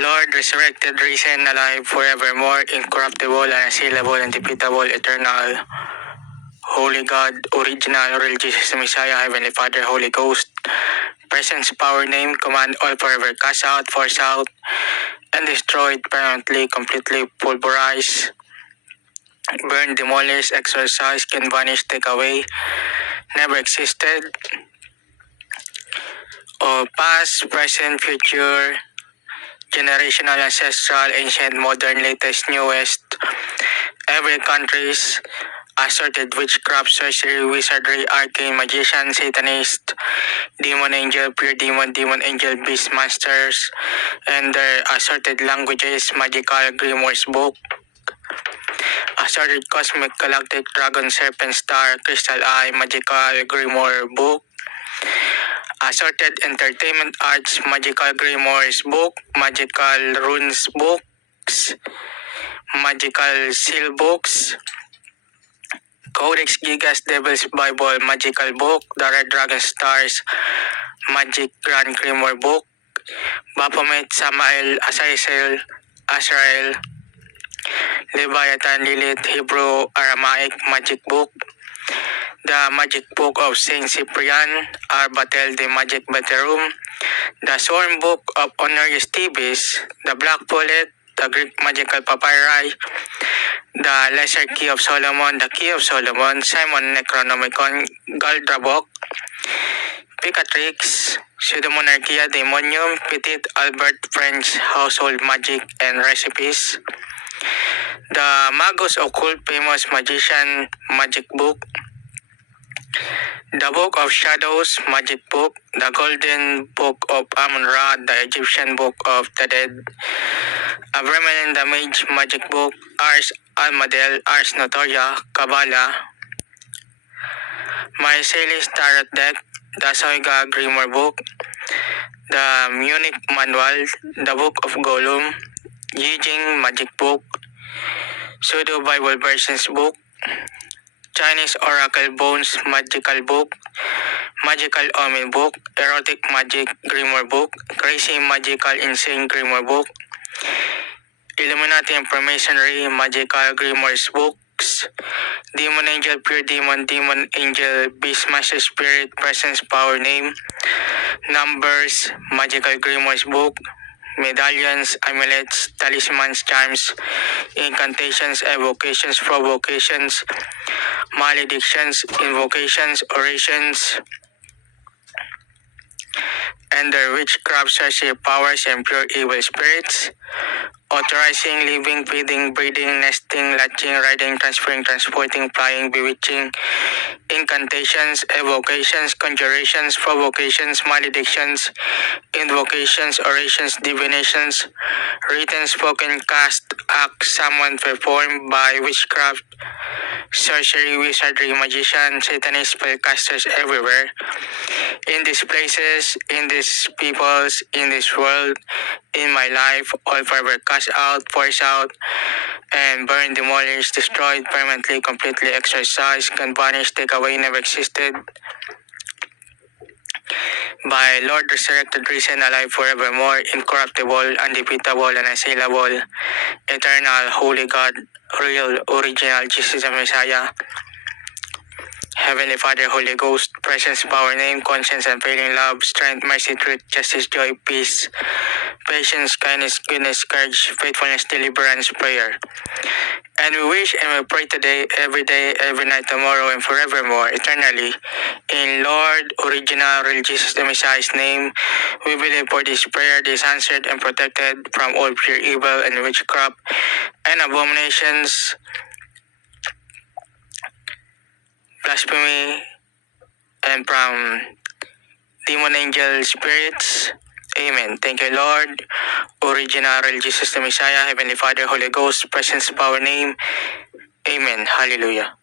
Lord, resurrected, risen, alive, forevermore, incorruptible, unassailable, undefeatable, eternal, Holy God, original, real Jesus the Messiah, Heavenly Father, Holy Ghost, presence, power, name, command, all forever, cast out, force out, and destroyed, permanently, completely, pulverize, burn, demolish, exorcise, can vanish, take away, never existed, all past, present, future, generational, ancestral, ancient, modern, latest, newest, every country's assorted witchcraft, sorcery, wizardry, arcane, magician, satanist, demon angel, pure demon, demon angel, beast masters, and their assorted languages, magical, grimoires book, assorted cosmic, galactic, dragon, serpent, star, crystal eye, magical, grimoire book, assorted entertainment arts, magical grimoires book, magical runes books, magical seal books, Codex Gigas Devil's Bible Magical Book, The Red Dragon Stars Magic Grand Grimoire Book, Baphomet, Samael, Azazel, Azrael, Leviathan, Lilith, Hebrew, Aramaic Magic Book, The Magic Book of Saint Cyprian, Arbatel, the Magic Bedroom, The Sworn Book of Honorius Thebes, The Black Bullet, The Greek Magical Papyri, The Lesser Key of Solomon, The Key of Solomon, Simon Necronomicon, Galdrabok, Picatrix, Pseudomonarchia Daemonium, Petit Albert French Household Magic and Recipes, The Magus Occult Famous Magician Magic Book, The Book of Shadows Magic Book, The Golden Book of Amun-Ra, The Egyptian Book of the Dead, Abramelin the Mage Magic Book, Ars Almadel, Ars Notoria, Kabbalah, Mycelis Tarot Deck, The Soiga Grimoire Book, The Munich Manual, The Book of Gollum, Yijing Magic Book, Pseudo Bible Versions Book, Chinese Oracle Bones Magical Book, Magical Omen Book, Erotic Magic Grimoire Book, Crazy Magical Insane Grimoire Book, Illuminati Informationary Magical Grimoires Books, Demon Angel, Pure Demon, Demon Angel, Beastmaster Spirit, Presence, Power, Name, Numbers, Magical Grimoires Book, Medallions, Amulets, Talismans, Charms, Incantations, Evocations, Provocations, Maledictions, Invocations, Orations, and their witchcraft, sorcery powers, and pure evil spirits, authorizing, living, feeding, breeding, nesting, latching, riding, transferring, transporting, flying, bewitching, incantations, evocations, conjurations, provocations, maledictions, invocations, orations, divinations, written, spoken, cast, act, summoned, performed by witchcraft, sorcery, wizardry, magician, satanist, spellcasters everywhere, in these places, in these peoples, in this world, in my life, all forever cast out, forced out, and burned, demolished, destroyed, permanently, completely exorcised, can vanish, take away, never existed, by Lord resurrected, risen, alive, forevermore, incorruptible, undefeatable, unassailable, eternal, holy God, real, original, Jesus the Messiah, Heavenly Father, Holy Ghost, presence, power, name, conscience, unfailing love, strength, mercy, truth, justice, joy, peace, patience, kindness, goodness, courage, faithfulness, deliverance, prayer. And we wish and we pray today, every night, tomorrow, and forevermore, eternally. In Lord, original, real Jesus the Messiah's name, we believe for this prayer is answered and protected from all pure evil and witchcraft and abominations, blasphemy, and from demon angel spirits. Amen. Thank you, Lord. Original, real Jesus the Messiah, Heavenly Father, Holy Ghost, presence, power, name. Amen. Hallelujah.